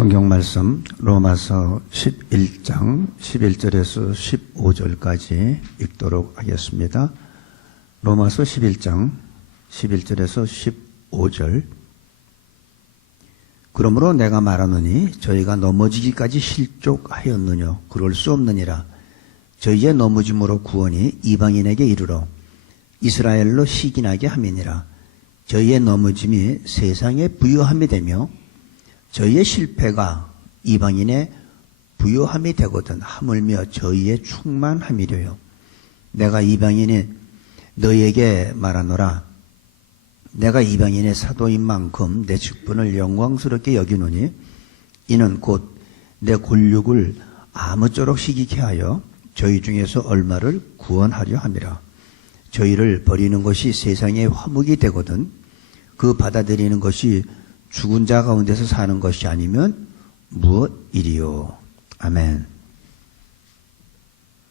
성경 말씀 로마서 11장 11절에서 15절까지 읽도록 하겠습니다. 로마서 11장 11절에서 15절. 그러므로 내가 말하노니 저희가 넘어지기까지 실족하였느냐 그럴 수 없느니라. 저희의 넘어짐으로 구원이 이방인에게 이르러 이스라엘로 시기나게 함이니라. 저희의 넘어짐이 세상에 부요함이 되며 저희의 실패가 이방인의 부요함이 되거든 하물며 저희의 충만함이려요. 내가 이방인이 너희에게 말하노라. 내가 이방인의 사도인 만큼 내 직분을 영광스럽게 여기노니 이는 곧 내 권력을 아무쪼록 시기케 하여 저희 중에서 얼마를 구원하려 함이라. 저희를 버리는 것이 세상의 화목이 되거든 그 받아들이는 것이 죽은 자 가운데서 사는 것이 아니면 무엇이리요. 아멘.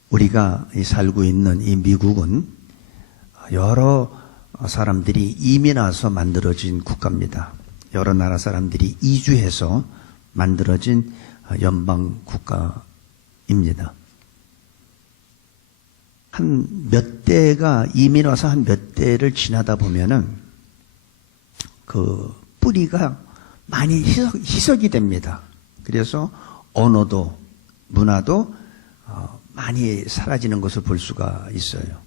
우리가 살고 있는 이 미국은 여러 사람들이 이민 와서 만들어진 국가입니다. 여러 나라 사람들이 이주해서 만들어진 연방 국가입니다. 한 몇 대가 이민 와서 한 몇 대를 지나다 보면은 그 뿌리가 많이 희석이 됩니다. 그래서 언어도 문화도 많이 사라지는 것을 볼 수가 있어요.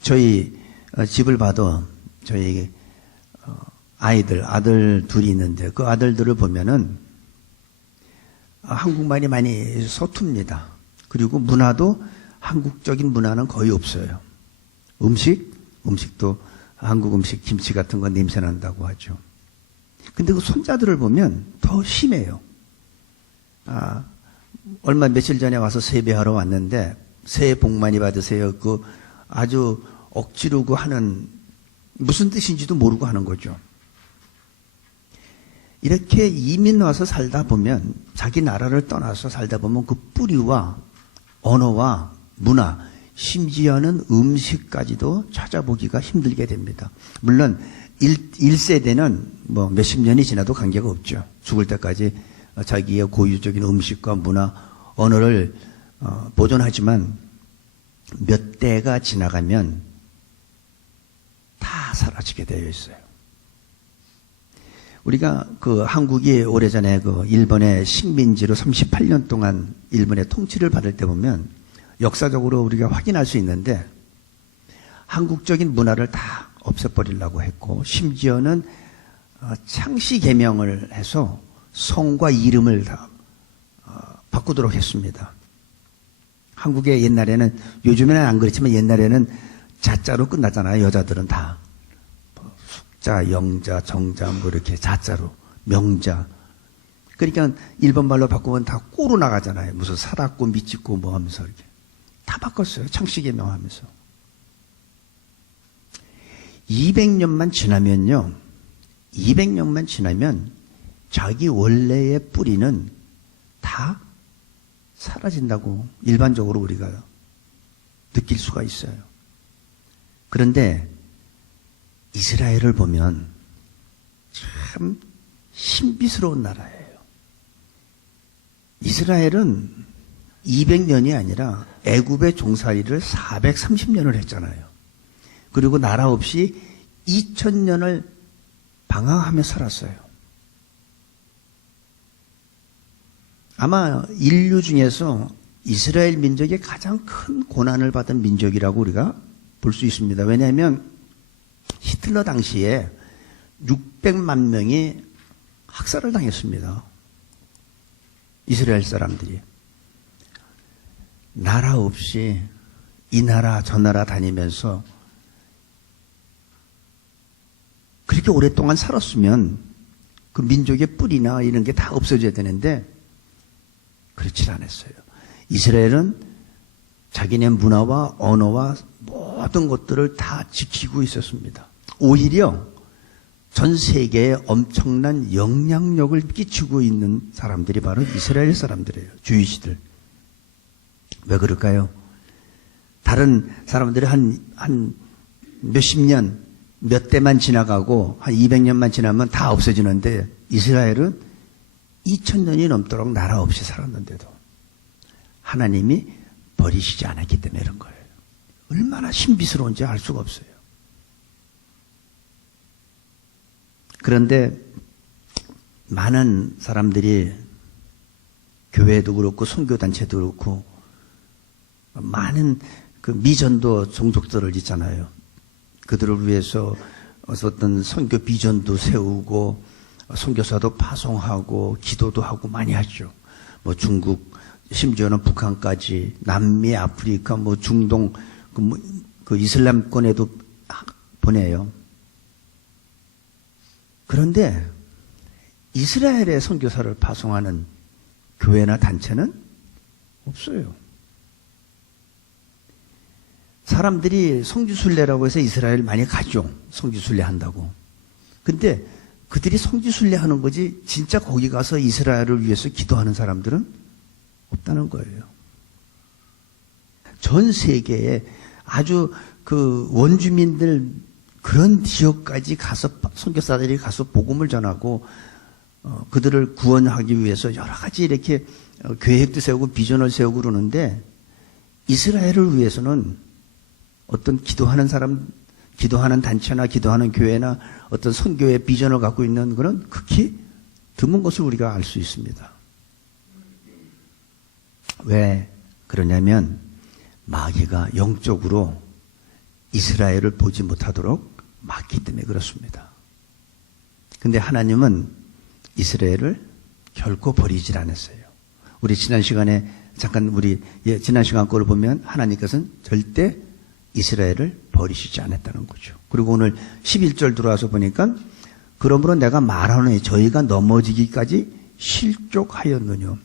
저희 집을 봐도 저희 아들 둘이 있는데 그 아들들을 보면은 한국말이 많이 서툽니다. 그리고 문화도 한국적인 문화는 거의 없어요. 음식도 한국 음식 김치 같은 거 냄새 난다고 하죠. 근데 그 손자들을 보면 더 심해요. 며칠 전에 와서 세배하러 왔는데 새해 복 많이 받으세요. 그 아주 억지로 하는 무슨 뜻인지도 모르고 하는 거죠. 이렇게 이민 와서 살다 보면 자기 나라를 떠나서 살다 보면 그 뿌리와 언어와 문화 심지어는 음식까지도 찾아보기가 힘들게 됩니다. 물론 1세대는 뭐 몇십 년이 지나도 관계가 없죠. 죽을 때까지 자기의 고유적인 음식과 문화, 언어를 보존하지만 몇 대가 지나가면 다 사라지게 되어 있어요. 우리가 한국이 오래전에 일본의 식민지로 38년 동안 일본의 통치를 받을 때 보면 역사적으로 우리가 확인할 수 있는데 한국적인 문화를 다 없애버리려고 했고 심지어는 창씨 개명을 해서 성과 이름을 다 바꾸도록 했습니다. 한국의 옛날에는 요즘에는 안 그렇지만 옛날에는 자자로 끝나잖아요. 여자들은 다 숙자, 영자, 정자 뭐 이렇게 자자로 명자. 그러니까 일본 말로 바꾸면 다 꼬로 나가잖아요. 무슨 살았고 미치고 뭐 하면서 이렇게 다 바꿨어요. 창씨 개명하면서. 200년만 지나면 자기 원래의 뿌리는 다 사라진다고 일반적으로 우리가 느낄 수가 있어요. 그런데 이스라엘을 보면 참 신비스러운 나라예요. 이스라엘은 200년이 아니라 애굽의 종살이를 430년을 했잖아요. 그리고 나라 없이 2000년을 방황하며 살았어요. 아마 인류 중에서 이스라엘 민족이 가장 큰 고난을 받은 민족이라고 우리가 볼 수 있습니다. 왜냐하면 히틀러 당시에 600만 명이 학살을 당했습니다. 이스라엘 사람들이. 나라 없이 이 나라 저 나라 다니면서 그렇게 오랫동안 살았으면 그 민족의 뿌리나 이런 게 다 없어져야 되는데 그렇지 않았어요. 이스라엘은 자기네 문화와 언어와 모든 것들을 다 지키고 있었습니다. 오히려 전 세계에 엄청난 영향력을 끼치고 있는 사람들이 바로 이스라엘 사람들이에요. 주이시들. 왜 그럴까요? 다른 사람들이 한 몇십 년, 몇 대만 지나가고 한 200년만 지나면 다 없어지는데 이스라엘은 2000년이 넘도록 나라 없이 살았는데도 하나님이 버리시지 않았기 때문에 이런 거예요. 얼마나 신비스러운지 알 수가 없어요. 그런데 많은 사람들이 교회도 그렇고 선교단체도 그렇고 많은 그 미전도 종족들을 있잖아요. 그들을 위해서 어떤 선교 비전도 세우고 선교사도 파송하고 기도도 하고 많이 하죠. 뭐 중국, 심지어는 북한까지, 남미, 아프리카, 뭐 중동, 그 이슬람권에도 보내요. 그런데 이스라엘의 선교사를 파송하는 교회나 단체는 없어요. 사람들이 성지순례라고 해서 이스라엘 많이 가죠. 성지순례 한다고. 근데 그들이 성지순례 하는 거지 진짜 거기 가서 이스라엘을 위해서 기도하는 사람들은 없다는 거예요. 전 세계에 아주 그 원주민들 그런 지역까지 가서 선교사들이 가서 복음을 전하고 그들을 구원하기 위해서 여러 가지 이렇게 계획도 세우고 비전을 세우고 그러는데 이스라엘을 위해서는 어떤 기도하는 사람, 기도하는 단체나 기도하는 교회나 어떤 선교의 비전을 갖고 있는 그런 극히 드문 것을 우리가 알 수 있습니다. 왜 그러냐면 마귀가 영적으로 이스라엘을 보지 못하도록 막기 때문에 그렇습니다. 근데 하나님은 이스라엘을 결코 버리질 않았어요. 우리 지난 시간에 잠깐 지난 시간 거를 보면 하나님께서는 절대 이스라엘을 버리시지 않았다는 거죠. 그리고 오늘 11절 들어와서 보니까 그러므로 내가 말하노니 저희가 넘어지기까지 실족하였느뇨.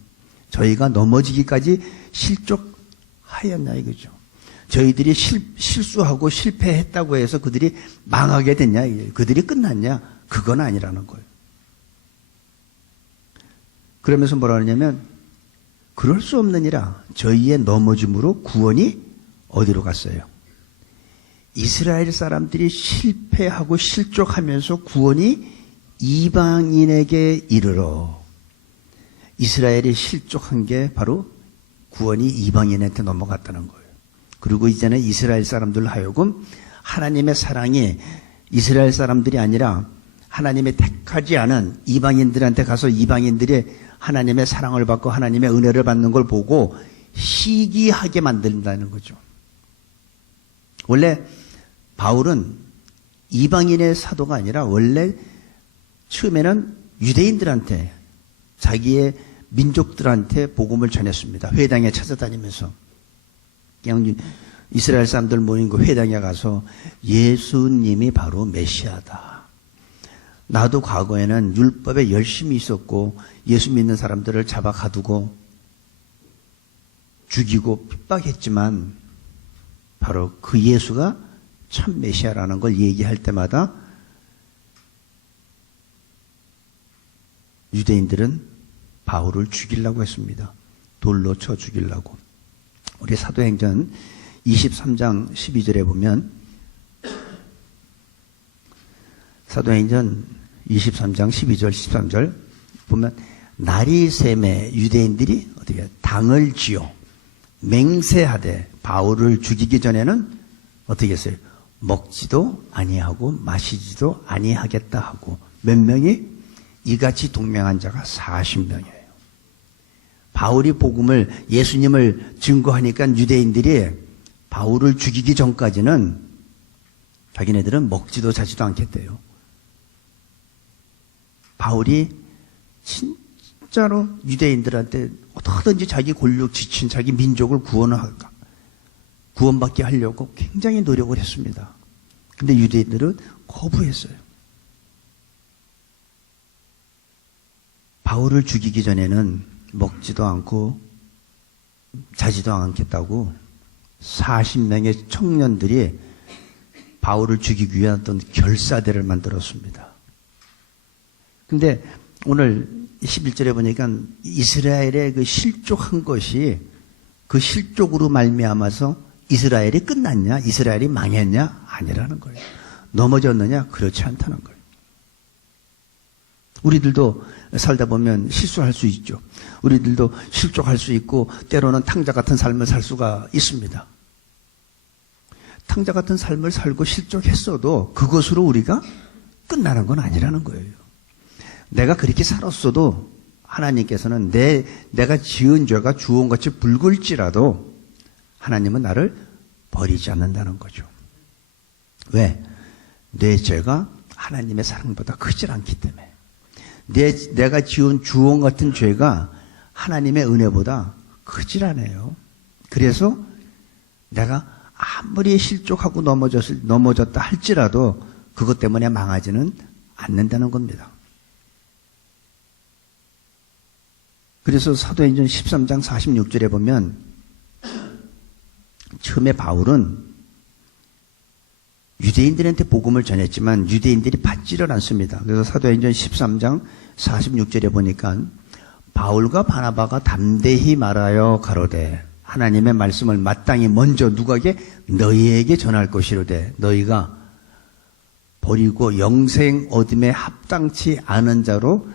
저희가 넘어지기까지 실족하였냐 이거죠. 저희들이 실수하고 실패했다고 해서 그들이 망하게 됐냐, 그들이 끝났냐, 그건 아니라는 거예요. 그러면서 뭐라 하냐면 그럴 수 없느니라 저희의 넘어짐으로 구원이 어디로 갔어요? 이스라엘 사람들이 실패하고 실족하면서 구원이 이방인에게 이르러 이스라엘이 실족한 게 바로 구원이 이방인한테 넘어갔다는 거예요. 그리고 이제는 이스라엘 사람들 하여금 하나님의 사랑이 이스라엘 사람들이 아니라 하나님의 택하지 않은 이방인들한테 가서 이방인들이 하나님의 사랑을 받고 하나님의 은혜를 받는 걸 보고 시기하게 만든다는 거죠. 원래 바울은 이방인의 사도가 아니라 원래 처음에는 유대인들한테 자기의 민족들한테 복음을 전했습니다. 회당에 찾아다니면서 그냥 이스라엘 사람들 모인 그 회당에 가서 예수님이 바로 메시아다. 나도 과거에는 율법에 열심히 있었고 예수 믿는 사람들을 잡아 가두고 죽이고 핍박했지만 바로 그 예수가 참 메시아라는 걸 얘기할 때마다 유대인들은 바울을 죽이려고 했습니다. 돌로 쳐 죽이려고. 우리 사도행전 23장 12절에 보면 사도행전 23장 12절 13절 보면 날이 샘에 유대인들이 어떻게 당을 지어 맹세하되 바울을 죽이기 전에는 어떻게 했어요? 먹지도 아니하고 마시지도 아니하겠다 하고 몇 명이 이같이 동맹한 자가 40명이에요. 바울이 복음을 예수님을 증거하니까 유대인들이 바울을 죽이기 전까지는 자기네들은 먹지도 자지도 않겠대요. 바울이 진짜로 유대인들한테 어떻게든지 자기 권력 지친 자기 민족을 구원받게 하려고 굉장히 노력을 했습니다. 근데 유대인들은 거부했어요. 바울을 죽이기 전에는 먹지도 않고 자지도 않겠다고 40명의 청년들이 바울을 죽이기 위한 어떤 결사대를 만들었습니다. 근데 오늘 11절에 보니까 이스라엘의 그 실족한 것이 그 실족으로 말미암아서 이스라엘이 끝났냐? 이스라엘이 망했냐? 아니라는 거예요. 넘어졌느냐? 그렇지 않다는 거예요. 우리들도 살다 보면 실수할 수 있죠. 우리들도 실족할 수 있고 때로는 탕자 같은 삶을 살 수가 있습니다. 탕자 같은 삶을 살고 실족했어도 그것으로 우리가 끝나는 건 아니라는 거예요. 내가 그렇게 살았어도 하나님께서는 내가 지은 죄가 주홍같이 붉을지라도 하나님은 나를 버리지 않는다는 거죠. 왜? 내 죄가 하나님의 사랑보다 크질 않기 때문에. 내가 지은 주홍 같은 죄가 하나님의 은혜보다 크질 않아요. 그래서 내가 아무리 실족하고 넘어졌다 할지라도 그것 때문에 망하지는 않는다는 겁니다. 그래서 사도행전 13장 46절에 보면 처음에 바울은 유대인들한테 복음을 전했지만 유대인들이 받지를 않습니다. 그래서 사도행전 13장 46절에 보니까 바울과 바나바가 담대히 말하여 가로되 하나님의 말씀을 마땅히 먼저 누구에게? 너희에게 전할 것이로되 너희가 버리고 영생 얻음에 합당치 않은 자로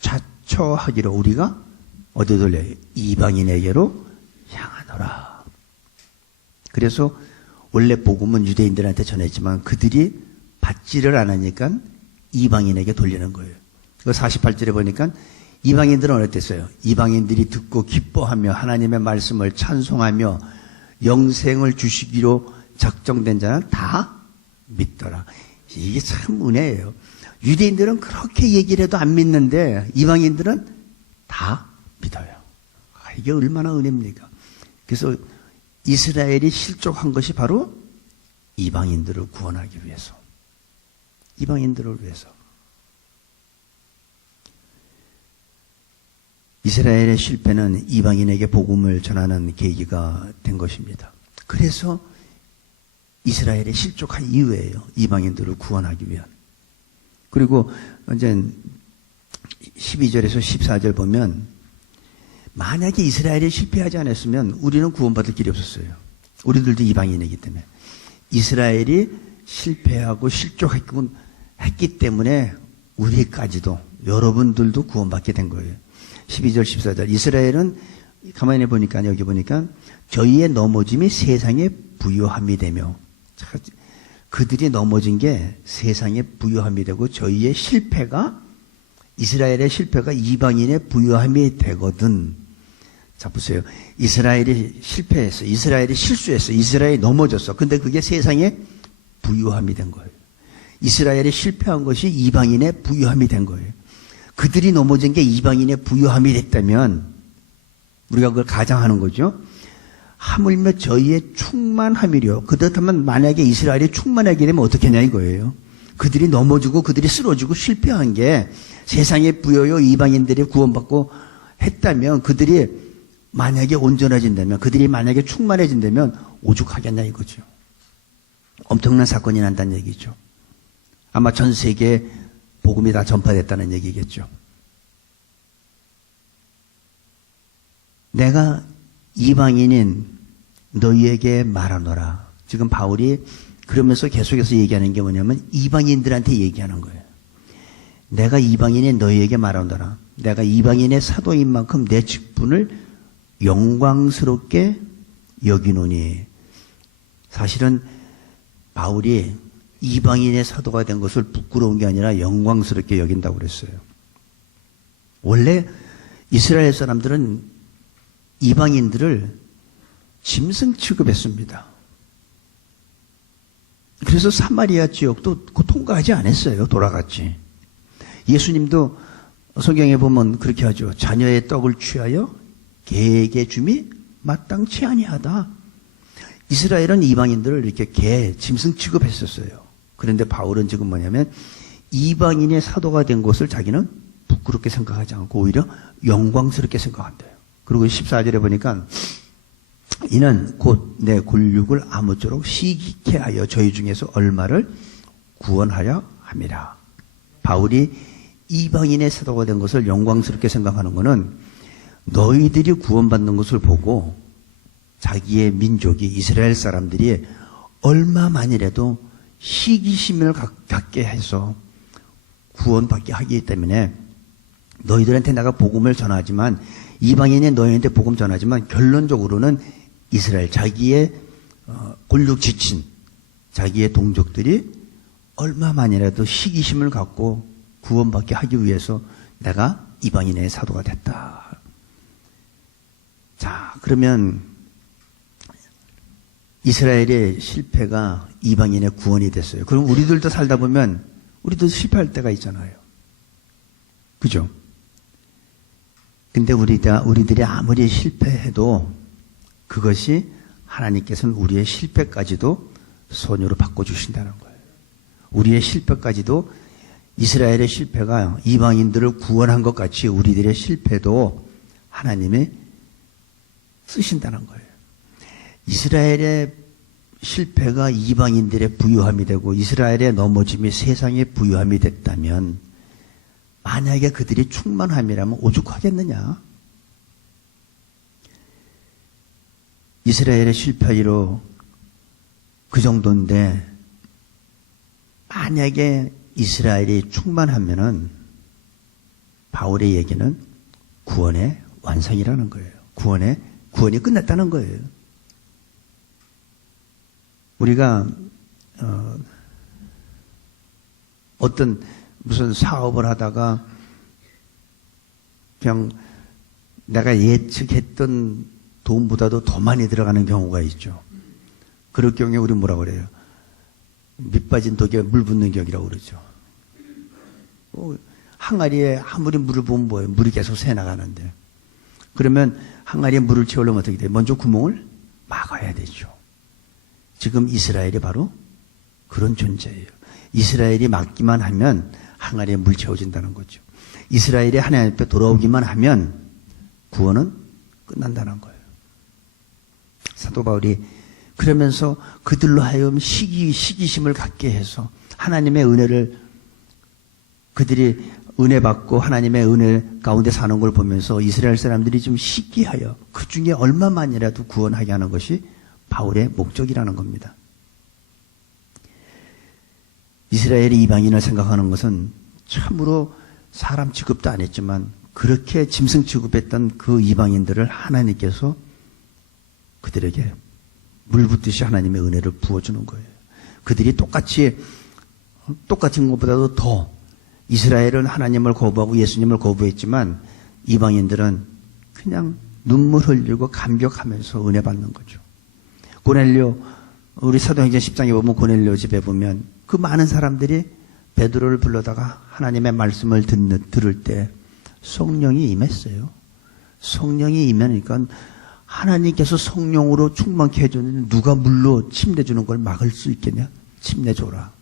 자처하기로 우리가 어디 돌려요? 이방인에게로 향하노라. 그래서 원래 복음은 유대인들한테 전했지만 그들이 받지를 않으니까 이방인에게 돌리는 거예요. 48절에 보니까 이방인들은 어땠어요? 이방인들이 듣고 기뻐하며 하나님의 말씀을 찬송하며 영생을 주시기로 작정된 자는 다 믿더라. 이게 참 은혜예요. 유대인들은 그렇게 얘기를 해도 안 믿는데 이방인들은 다 믿어요. 이게 얼마나 은혜입니까? 그래서 이스라엘이 실족한 것이 바로 이방인들을 구원하기 위해서. 이방인들을 위해서. 이스라엘의 실패는 이방인에게 복음을 전하는 계기가 된 것입니다. 그래서 이스라엘이 실족한 이유예요. 이방인들을 구원하기 위한. 그리고 이제 12절에서 14절 보면 만약에 이스라엘이 실패하지 않았으면 우리는 구원받을 길이 없었어요. 우리들도 이방인이기 때문에. 이스라엘이 실패하고 실족했기 때문에 우리까지도 여러분들도 구원받게 된 거예요. 12절 14절 이스라엘은 가만히 보니까 여기 보니까 저희의 넘어짐이 세상에 부요함이 되며 그들이 넘어진 게 세상에 부요함이 되고 저희의 실패가 이스라엘의 실패가 이방인의 부요함이 되거든. 자 보세요. 이스라엘이 실패했어. 이스라엘이 실수했어. 이스라엘이 넘어졌어. 근데 그게 세상에 부요함이 된 거예요. 이스라엘이 실패한 것이 이방인의 부요함이 된 거예요. 그들이 넘어진 게 이방인의 부요함이 됐다면 우리가 그걸 가장하는 거죠. 하물며 저희의 충만함이려. 그렇다면 만약에 이스라엘이 충만하게 되면 어떻게 하냐 이거예요. 그들이 넘어지고 그들이 쓰러지고 실패한 게 세상에 부여요 이방인들이 구원받고 했다면 그들이 만약에 온전해진다면 그들이 만약에 충만해진다면 오죽하겠냐 이거죠. 엄청난 사건이 난다는 얘기죠. 아마 전 세계에 복음이 다 전파됐다는 얘기겠죠. 내가 이방인인 너희에게 말하노라. 지금 바울이 그러면서 계속해서 얘기하는 게 뭐냐면 이방인들한테 얘기하는 거예요. 내가 이방인인 너희에게 말하노라. 내가 이방인의 사도인 만큼 내 직분을 영광스럽게 여기노니. 사실은 바울이 이방인의 사도가 된 것을 부끄러운 게 아니라 영광스럽게 여긴다고 그랬어요. 원래 이스라엘 사람들은 이방인들을 짐승 취급했습니다. 그래서 사마리아 지역도 통과하지 않았어요. 돌아갔지. 예수님도 성경에 보면 그렇게 하죠. 자녀의 떡을 취하여 개에게 줌이 마땅치 아니하다. 이스라엘은 이방인들을 이렇게 개, 짐승 취급했었어요. 그런데 바울은 지금 뭐냐면 이방인의 사도가 된 것을 자기는 부끄럽게 생각하지 않고 오히려 영광스럽게 생각한대요. 그리고 14절에 보니까 이는 곧 내 곤육을 아무쪼록 시기케 하여 저희 중에서 얼마를 구원하려 함이라. 바울이 이방인의 사도가 된 것을 영광스럽게 생각하는 것은 너희들이 구원받는 것을 보고 자기의 민족이 이스라엘 사람들이 얼마만이라도 시기심을 갖게 해서 구원받게 하기 때문에 너희들한테 내가 복음을 전하지만, 이방인이 너희한테 복음 전하지만 결론적으로는 이스라엘 자기의 골육 지친 자기의 동족들이 얼마만이라도 시기심을 갖고 구원받게 하기 위해서 내가 이방인의 사도가 됐다. 자, 그러면 이스라엘의 실패가 이방인의 구원이 됐어요. 그럼 우리들도 살다 보면 우리도 실패할 때가 있잖아요. 그죠? 근데 우리들이 아무리 실패해도 그것이 하나님께서는 우리의 실패까지도 선유로 바꿔주신다는 거예요. 우리의 실패까지도 이스라엘의 실패가 이방인들을 구원한 것 같이 우리들의 실패도 하나님이 쓰신다는 거예요. 이스라엘의 실패가 이방인들의 부유함이 되고 이스라엘의 넘어짐이 세상의 부유함이 됐다면 만약에 그들이 충만함이라면 오죽하겠느냐? 이스라엘의 실패로 그 정도인데 만약에 이스라엘이 충만하면은 바울의 얘기는 구원의 완성이라는 거예요. 구원이 끝났다는 거예요. 우리가 어떤 무슨 사업을 하다가 그냥 내가 예측했던 돈보다도 더 많이 들어가는 경우가 있죠. 그럴 경우에 우리 뭐라고 그래요? 밑 빠진 독에 물 붓는 격이라고 그러죠. 항아리에 아무리 물을 부으면 뭐예요? 물이 계속 새나가는데. 그러면 항아리에 물을 채우려면 어떻게 돼요? 먼저 구멍을 막아야 되죠. 지금 이스라엘이 바로 그런 존재예요. 이스라엘이 막기만 하면 항아리에 물 채워진다는 거죠. 이스라엘이 하나님 앞에 돌아오기만 하면 구원은 끝난다는 거예요. 사도 바울이 그러면서 그들로 하여금 시기심을 갖게 해서 하나님의 은혜를 그들이 은혜 받고 하나님의 은혜 가운데 사는 걸 보면서 이스라엘 사람들이 좀 시기하여 그 중에 얼마만이라도 구원하게 하는 것이 바울의 목적이라는 겁니다. 이스라엘이 이방인을 생각하는 것은 참으로 사람 취급도 안 했지만 그렇게 짐승 취급했던 그 이방인들을 하나님께서 그들에게 물 붓듯이 하나님의 은혜를 부어주는 거예요. 그들이 똑같은 것보다도 더 이스라엘은 하나님을 거부하고 예수님을 거부했지만 이방인들은 그냥 눈물 흘리고 감격하면서 은혜 받는 거죠. 고넬료, 우리 사도행전 10장에 보면 고넬료 집에 보면 그 많은 사람들이 베드로를 불러다가 하나님의 말씀을 들을 때 성령이 임했어요. 성령이 임하니까 하나님께서 성령으로 충만케 해주는 누가 물로 침내주는 걸 막을 수 있겠냐? 침내줘라.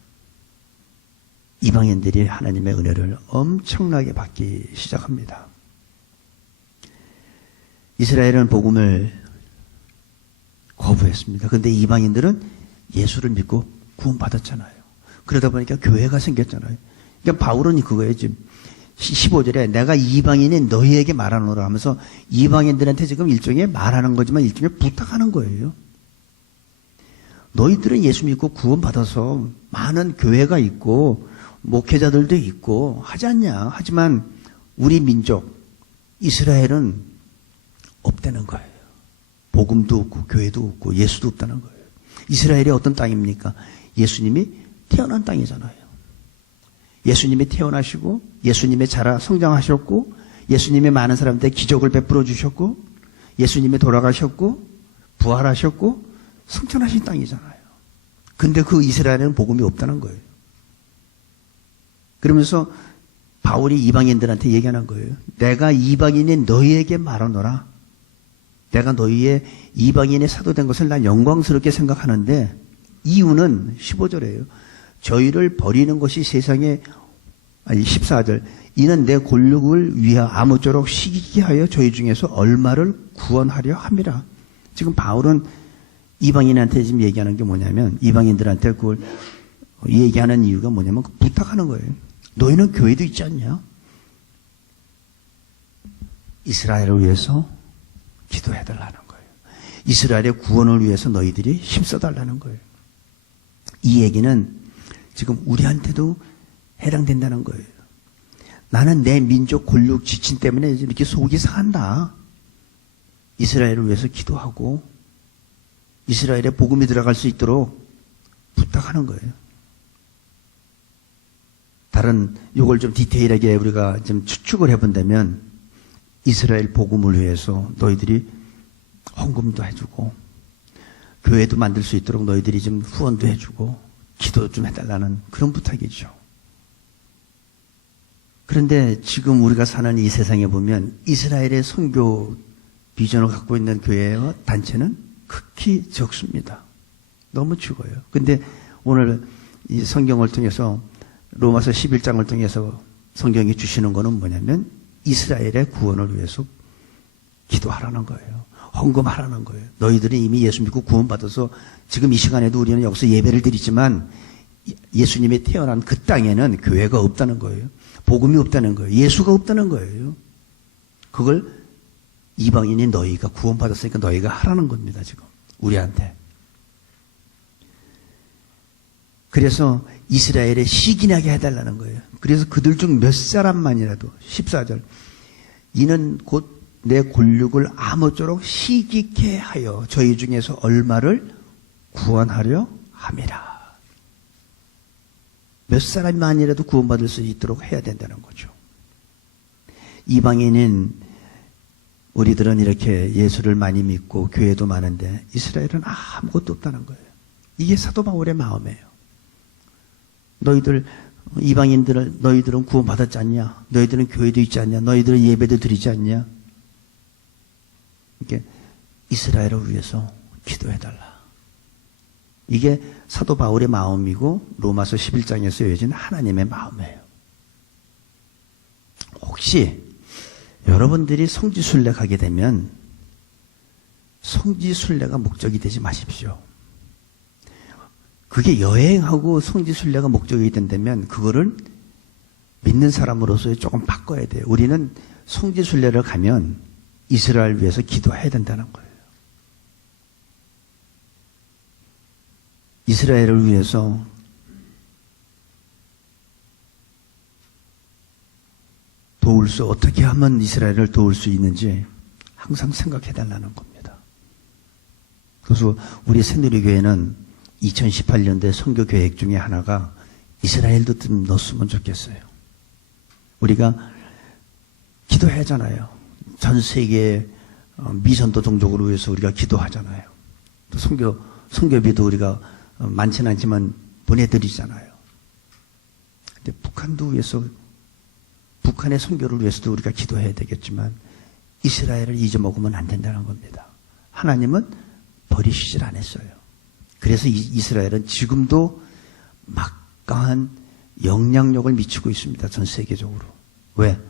이방인들이 하나님의 은혜를 엄청나게 받기 시작합니다. 이스라엘은 복음을 거부했습니다. 그런데 이방인들은 예수를 믿고 구원받았잖아요. 그러다 보니까 교회가 생겼잖아요. 그러니까 바울은 그거예요. 지금 15절에 내가 이방인이 너희에게 말하노라 하면서 이방인들한테 지금 일종의 말하는 거지만 일종의 부탁하는 거예요. 너희들은 예수 믿고 구원받아서 많은 교회가 있고 목회자들도 있고 하지 않냐. 하지만 우리 민족 이스라엘은 없다는 거예요. 복음도 없고 교회도 없고 예수도 없다는 거예요. 이스라엘이 어떤 땅입니까? 예수님이 태어난 땅이잖아요. 예수님이 태어나시고 예수님이 자라 성장하셨고 예수님이 많은 사람들에게 기적을 베풀어 주셨고 예수님이 돌아가셨고 부활하셨고 승천하신 땅이잖아요. 근데 그 이스라엘에는 복음이 없다는 거예요. 그러면서 바울이 이방인들한테 얘기하는 거예요. 내가 이방인이 너희에게 말하노라. 내가 너희의 이방인의 사도된 것을 난 영광스럽게 생각하는데 이유는 15절이에요. 저희를 버리는 것이 세상에 14절 이는 내 골육을 위하 아무쪼록 시기게 하여 저희 중에서 얼마를 구원하려 함이라. 지금 바울은 이방인한테 지금 얘기하는 게 뭐냐면 이방인들한테 그걸 얘기하는 이유가 뭐냐면 부탁하는 거예요. 너희는 교회도 있지 않냐? 이스라엘을 위해서 기도해달라는 거예요. 이스라엘의 구원을 위해서 너희들이 힘써달라는 거예요. 이 얘기는 지금 우리한테도 해당된다는 거예요. 나는 내 민족 골육 지침 때문에 이렇게 속이 상한다. 이스라엘을 위해서 기도하고 이스라엘에 복음이 들어갈 수 있도록 부탁하는 거예요. 다른 이걸 좀 디테일하게 우리가 좀 추측을 해본다면 이스라엘 복음을 위해서 너희들이 헌금도 해주고 교회도 만들 수 있도록 너희들이 좀 후원도 해주고 기도 좀 해달라는 그런 부탁이죠. 그런데 지금 우리가 사는 이 세상에 보면 이스라엘의 선교 비전을 갖고 있는 교회와 단체는 극히 적습니다. 너무 죽어요. 근데 오늘 이 성경을 통해서 로마서 11장을 통해서 성경이 주시는 거는 뭐냐면 이스라엘의 구원을 위해서 기도하라는 거예요. 헌금하라는 거예요. 너희들은 이미 예수 믿고 구원받아서 지금 이 시간에도 우리는 여기서 예배를 드리지만 예수님이 태어난 그 땅에는 교회가 없다는 거예요. 복음이 없다는 거예요. 예수가 없다는 거예요. 그걸 이방인인 너희가 구원받았으니까 너희가 하라는 겁니다. 지금 우리한테. 그래서 이스라엘에 시기나게 해달라는 거예요. 그래서 그들 중 몇 사람만이라도 14절 이는 곧 내 권력을 아무쪼록 시기케 하여 저희 중에서 얼마를 구원하려 함이라. 몇 사람만이라도 구원받을 수 있도록 해야 된다는 거죠. 이방인인 우리들은 이렇게 예수를 많이 믿고 교회도 많은데 이스라엘은 아무것도 없다는 거예요. 이게 사도 바울의 마음이에요. 너희들 이방인들을 너희들은 구원받았지 않냐? 너희들은 교회도 있지 않냐? 너희들은 예배도 드리지 않냐? 이게 이스라엘을 위해서 기도해달라. 이게 사도 바울의 마음이고 로마서 11장에 쓰여진 하나님의 마음이에요. 혹시 여러분들이 성지순례 가게 되면 성지순례가 목적이 되지 마십시오. 그게 여행하고 성지순례가 목적이 된다면 그거를 믿는 사람으로서 조금 바꿔야 돼요. 우리는 성지순례를 가면 이스라엘 위해서 기도해야 된다는 거예요. 이스라엘을 위해서 어떻게 하면 이스라엘을 도울 수 있는지 항상 생각해 달라는 겁니다. 그래서 우리 새누리교회는 2018년도에 선교 계획 중에 하나가 이스라엘도 좀 넣었으면 좋겠어요. 우리가 기도해야 하잖아요. 전 세계 미션도 종족으로 위해서 우리가 기도하잖아요. 또 선교비도 우리가 많지는 않지만 보내드리잖아요. 근데 북한도 위해서 북한의 선교를 위해서도 우리가 기도해야 되겠지만 이스라엘을 잊어먹으면 안 된다는 겁니다. 하나님은 버리시질 않았어요. 그래서 이스라엘은 지금도 막강한 영향력을 미치고 있습니다. 전 세계적으로. 왜?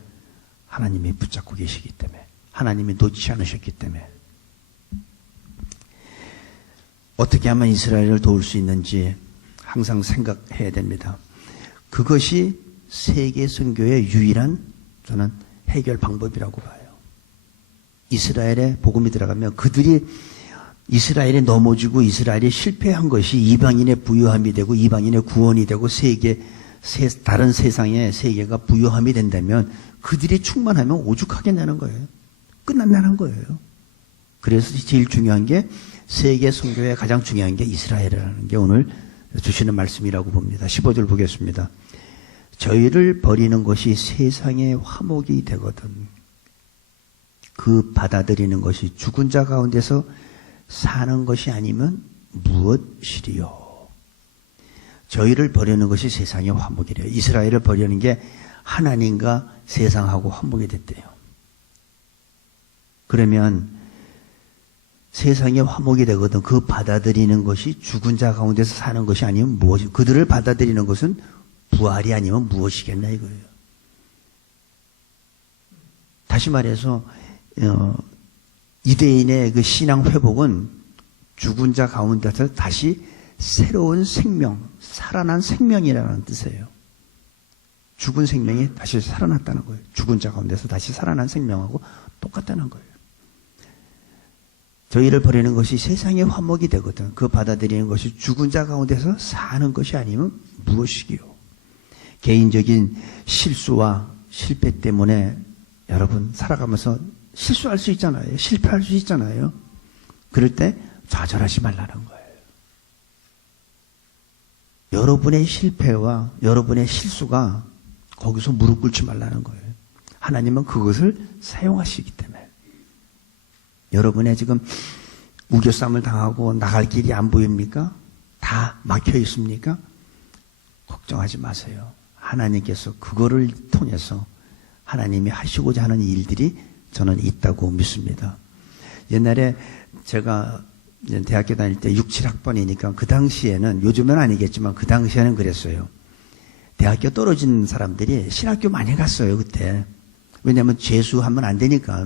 하나님이 붙잡고 계시기 때문에. 하나님이 놓지 않으셨기 때문에. 어떻게 하면 이스라엘을 도울 수 있는지 항상 생각해야 됩니다. 그것이 세계 선교의 유일한 저는 해결 방법이라고 봐요. 이스라엘에 복음이 들어가면 그들이 이스라엘에 넘어지고 이스라엘이 실패한 것이 이방인의 부요함이 되고 이방인의 구원이 되고 다른 세상의 세계가 부요함이 된다면 그들이 충만하면 오죽하겠냐는 거예요. 끝난다는 거예요. 그래서 제일 중요한 게 세계 선교의 가장 중요한 게 이스라엘이라는 게 오늘 주시는 말씀이라고 봅니다. 15절 보겠습니다. 저희를 버리는 것이 세상의 화목이 되거든 그 받아들이는 것이 죽은 자 가운데서 사는 것이 아니면 무엇이리요? 저희를 버리는 것이 세상의 화목이래요. 이스라엘을 버리는 게 하나님과 세상하고 화목이 됐대요. 그러면 세상의 화목이 되거든 그 받아들이는 것이 죽은 자 가운데서 사는 것이 아니면 무엇이 그들을 받아들이는 것은 부활이 아니면 무엇이겠나 이거예요. 다시 말해서 유대인의 그 신앙 회복은 죽은 자 가운데서 다시 새로운 생명, 살아난 생명이라는 뜻이에요. 죽은 생명이 다시 살아났다는 거예요. 죽은 자 가운데서 다시 살아난 생명하고 똑같다는 거예요. 저희를 버리는 것이 세상의 화목이 되거든 그 받아들이는 것이 죽은 자 가운데서 사는 것이 아니면 무엇이기요? 개인적인 실수와 실패 때문에 여러분 살아가면서 실수할 수 있잖아요. 실패할 수 있잖아요. 그럴 때 좌절하지 말라는 거예요. 여러분의 실패와 여러분의 실수가 거기서 무릎 꿇지 말라는 거예요. 하나님은 그것을 사용하시기 때문에. 여러분의 지금 우겨쌈을 당하고 나갈 길이 안 보입니까? 다 막혀 있습니까? 걱정하지 마세요. 하나님께서 그거를 통해서 하나님이 하시고자 하는 일들이 저는 있다고 믿습니다. 옛날에 제가 대학교 다닐 때 6, 7학번이니까 그 당시에는, 요즘은 아니겠지만 그 당시에는 그랬어요. 대학교 떨어진 사람들이 신학교 많이 갔어요, 그때. 왜냐하면 재수하면 안 되니까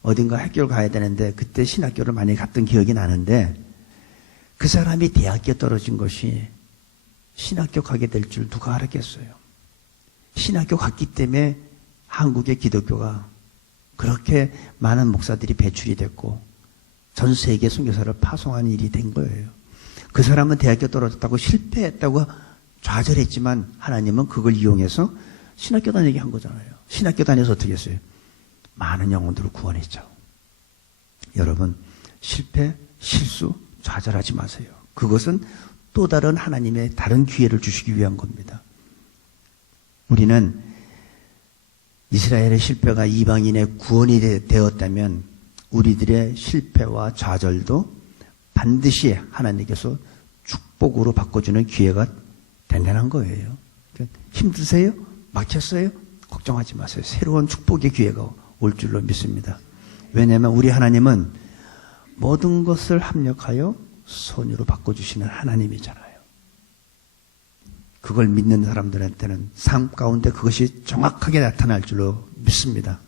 어딘가 학교를 가야 되는데 그때 신학교를 많이 갔던 기억이 나는데, 그 사람이 대학교 떨어진 것이 신학교 가게 될 줄 누가 알았겠어요. 신학교 갔기 때문에 한국의 기독교가 그렇게 많은 목사들이 배출이 됐고 전 세계 선교사를 파송하는 일이 된 거예요. 그 사람은 대학교 떨어졌다고 실패했다고 좌절했지만 하나님은 그걸 이용해서 신학교 다니게 한 거잖아요. 신학교 다녀서 어떻게 했어요? 많은 영혼들을 구원했죠. 여러분, 실패, 실수, 좌절하지 마세요. 그것은 또 다른 하나님의 다른 기회를 주시기 위한 겁니다. 우리는 이스라엘의 실패가 이방인의 구원이 되었다면 우리들의 실패와 좌절도 반드시 하나님께서 축복으로 바꿔주는 기회가 된다는 거예요. 힘드세요? 막혔어요? 걱정하지 마세요. 새로운 축복의 기회가 올 줄로 믿습니다. 왜냐하면 우리 하나님은 모든 것을 합력하여 선으로 바꿔주시는 하나님이잖아요. 그걸 믿는 사람들한테는 삶 가운데 그것이 정확하게 나타날 줄로 믿습니다.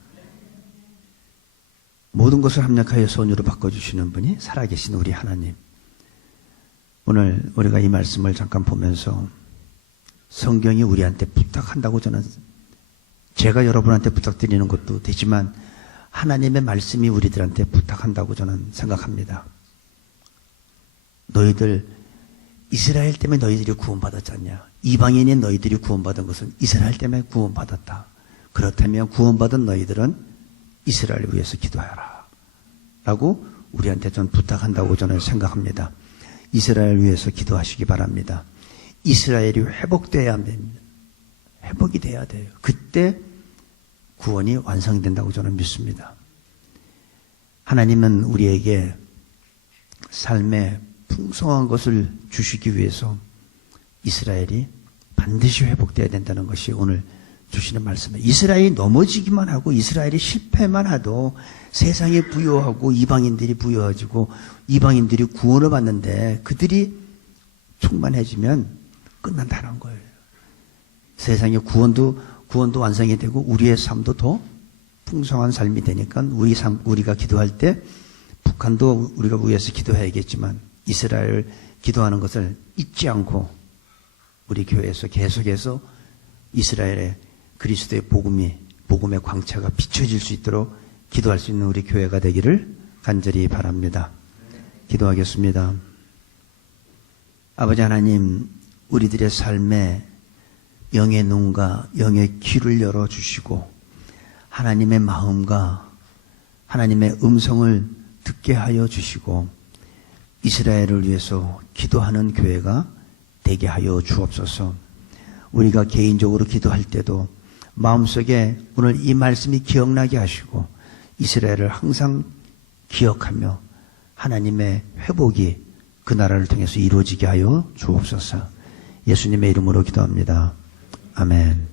모든 것을 합력하여 선으로 바꿔주시는 분이 살아계신 우리 하나님. 오늘 우리가 이 말씀을 잠깐 보면서 성경이 우리한테 부탁한다고 저는, 제가 여러분한테 부탁드리는 것도 되지만 하나님의 말씀이 우리들한테 부탁한다고 저는 생각합니다. 너희들 이스라엘 때문에 너희들이 구원받았지 않냐? 이방인인 너희들이 구원받은 것은 이스라엘 때문에 구원받았다. 그렇다면 구원받은 너희들은 이스라엘을 위해서 기도하라 라고 우리한테 전 부탁한다고 저는 생각합니다. 이스라엘을 위해서 기도하시기 바랍니다. 이스라엘이 회복돼야 합니다. 회복이 돼야 돼요. 그때 구원이 완성된다고 저는 믿습니다. 하나님은 우리에게 삶의 풍성한 것을 주시기 위해서 이스라엘이 반드시 회복돼야 된다는 것이 오늘 주시는 말씀이에요. 이스라엘이 넘어지기만 하고 이스라엘이 실패만 해도 세상이 부요하고 이방인들이 부요해지고 이방인들이 구원을 받는데 그들이 충만해지면 끝난다는 거예요. 세상의 구원도 완성이 되고 우리의 삶도 더 풍성한 삶이 되니까 우리가 기도할 때 북한도 우리가 위해서 기도해야겠지만 이스라엘 기도하는 것을 잊지 않고 우리 교회에서 계속해서 이스라엘의 그리스도의 복음의 광채가 비춰질 수 있도록 기도할 수 있는 우리 교회가 되기를 간절히 바랍니다. 기도하겠습니다. 아버지 하나님, 우리들의 삶에 영의 눈과 영의 귀를 열어주시고 하나님의 마음과 하나님의 음성을 듣게 하여 주시고 이스라엘을 위해서 기도하는 교회가 되게 하여 주옵소서. 우리가 개인적으로 기도할 때도 마음속에 오늘 이 말씀이 기억나게 하시고 이스라엘을 항상 기억하며 하나님의 회복이 그 나라를 통해서 이루어지게 하여 주옵소서. 예수님의 이름으로 기도합니다. 아멘.